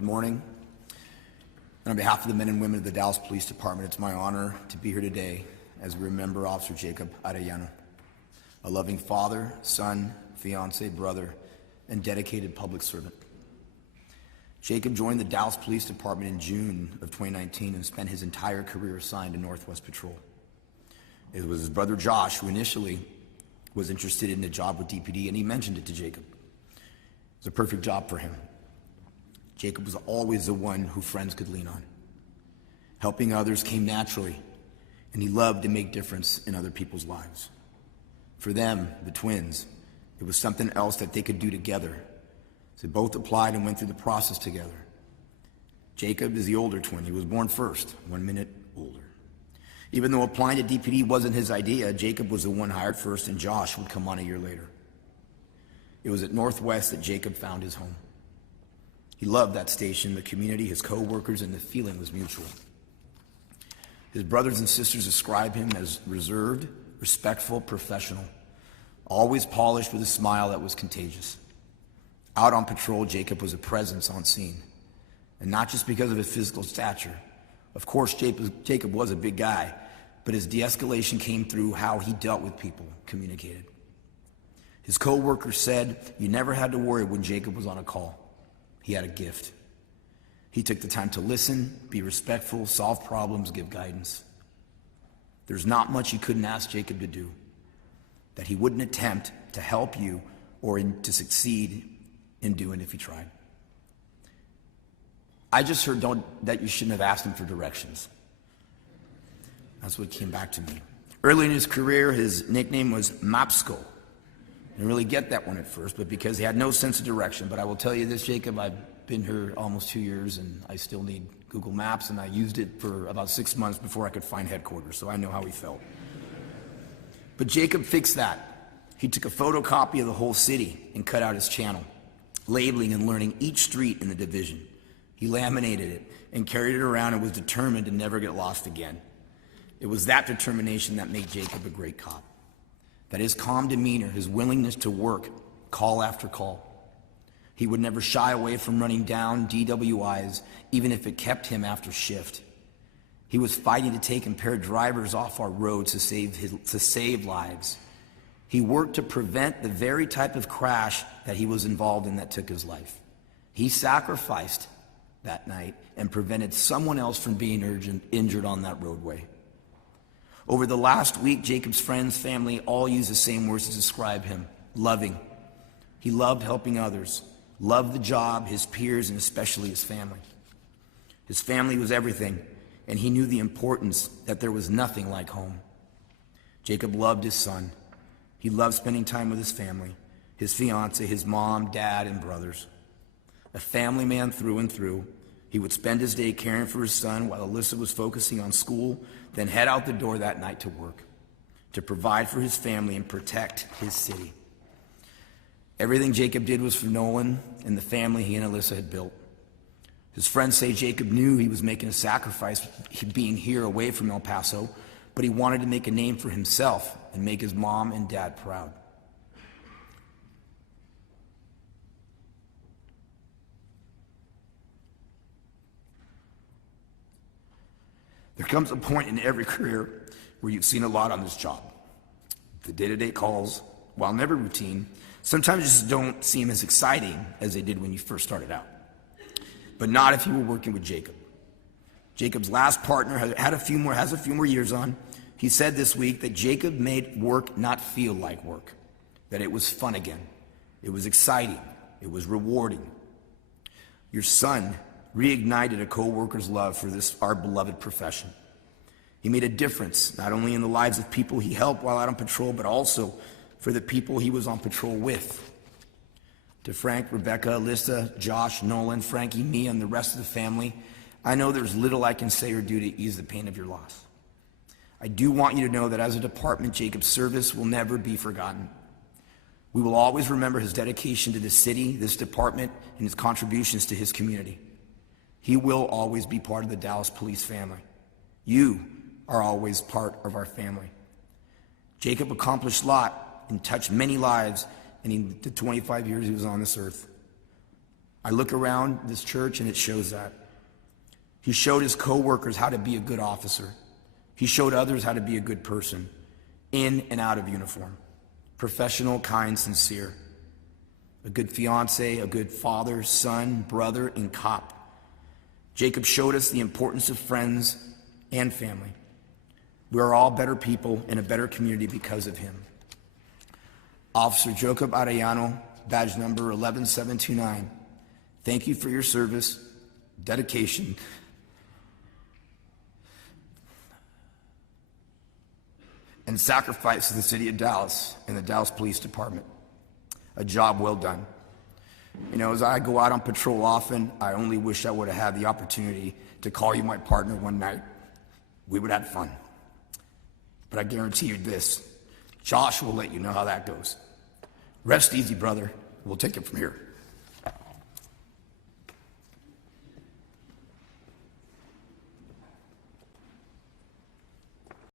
Good morning. And on behalf of the men and women of the Dallas Police Department, it's my honor to be here today as we remember Officer Jacob Arellano, a loving father, son, fiance, brother, and dedicated public servant. Jacob joined the Dallas Police Department in June of 2019 and spent his entire career assigned to Northwest Patrol. It was his brother Josh who initially was interested in the job with DPD, and he mentioned it to Jacob. It was a perfect job for him. Jacob was always the one who friends could lean on. Helping others came naturally, and he loved to make difference in other people's lives. For them, the twins, it was something else that they could do together. So they both applied and went through the process together. Jacob is the older twin. He was born first, 1 minute older. Even though applying to DPD wasn't his idea, Jacob was the one hired first, and Josh would come on a year later. It was at Northwest that Jacob found his home. He loved that station, the community, his co-workers, and the feeling was mutual. His brothers and sisters describe him as reserved, respectful, professional, always polished with a smile that was contagious. Out on patrol, Jacob was a presence on scene, and not just because of his physical stature. Of course, Jacob was a big guy, but his de-escalation came through how he dealt with people, communicated. His co-workers said you never had to worry when Jacob was on a call. He had a gift. He took the time to listen, be respectful, solve problems, give guidance. There's not much you couldn't ask Jacob to do that he wouldn't attempt to help you or to succeed in doing if he tried. I just heard that you shouldn't have asked him for directions. That's what came back to me. Early in his career, his nickname was Mapsko. I didn't really get that one at first, but because he had no sense of direction. But I will tell you this, Jacob, I've been here almost 2 years, and I still need Google Maps, and I used it for about 6 months before I could find headquarters, so I know how he felt. But Jacob fixed that. He took a photocopy of the whole city and cut out his channel, labeling and learning each street in the division. He laminated it and carried it around and was determined to never get lost again. It was that determination that made Jacob a great cop. That his calm demeanor, his willingness to work call after call. He would never shy away from running down DWIs, even if it kept him after shift. He was fighting to take impaired drivers off our roads to save lives. He worked to prevent the very type of crash that he was involved in that took his life. He sacrificed that night and prevented someone else from being injured on that roadway. Over the last week, Jacob's friends, family, all used the same words to describe him: loving. He loved helping others, loved the job, his peers, and especially his family. His family was everything, and he knew the importance that there was nothing like home. Jacob loved his son. He loved spending time with his family, his fiance, his mom, dad, and brothers. A family man through and through, he would spend his day caring for his son while Alyssa was focusing on school, then head out the door that night to work, to provide for his family and protect his city. Everything Jacob did was for Nolan and the family he and Alyssa had built. His friends say Jacob knew he was making a sacrifice being here away from El Paso, but he wanted to make a name for himself and make his mom and dad proud. There comes a point in every career where you've seen a lot on this job. The day-to-day calls, while never routine, sometimes just don't seem as exciting as they did when you first started out. But not if you were working with Jacob. Jacob's last partner has a few more years on. He said this week that Jacob made work not feel like work, that it was fun again. It was exciting. It was rewarding. Your son reignited a co-worker's love for our beloved profession. He made a difference, not only in the lives of people he helped while out on patrol, but also for the people he was on patrol with. To Frank, Rebecca, Alyssa, Josh, Nolan, Frankie, me, and the rest of the family, I know there's little I can say or do to ease the pain of your loss. I do want you to know that as a department, Jacob's service will never be forgotten. We will always remember his dedication to the city, this department, and his contributions to his community. He will always be part of the Dallas Police family. You are always part of our family. Jacob accomplished a lot and touched many lives in the 25 years he was on this earth. I look around this church and it shows that. He showed his co-workers how to be a good officer. He showed others how to be a good person, in and out of uniform. Professional, kind, sincere. A good fiance, a good father, son, brother, and cop. Jacob showed us the importance of friends and family. We are all better people in a better community because of him. Officer Jacob Arellano, badge number 11729. Thank you for your service, dedication, and sacrifice to the city of Dallas and the Dallas Police Department. A job well done. You know, as I go out on patrol often, I only wish I would have had the opportunity to call you my partner one night. We would have fun. But I guarantee you this, Josh will let you know how that goes. Rest easy, brother. We'll take it from here.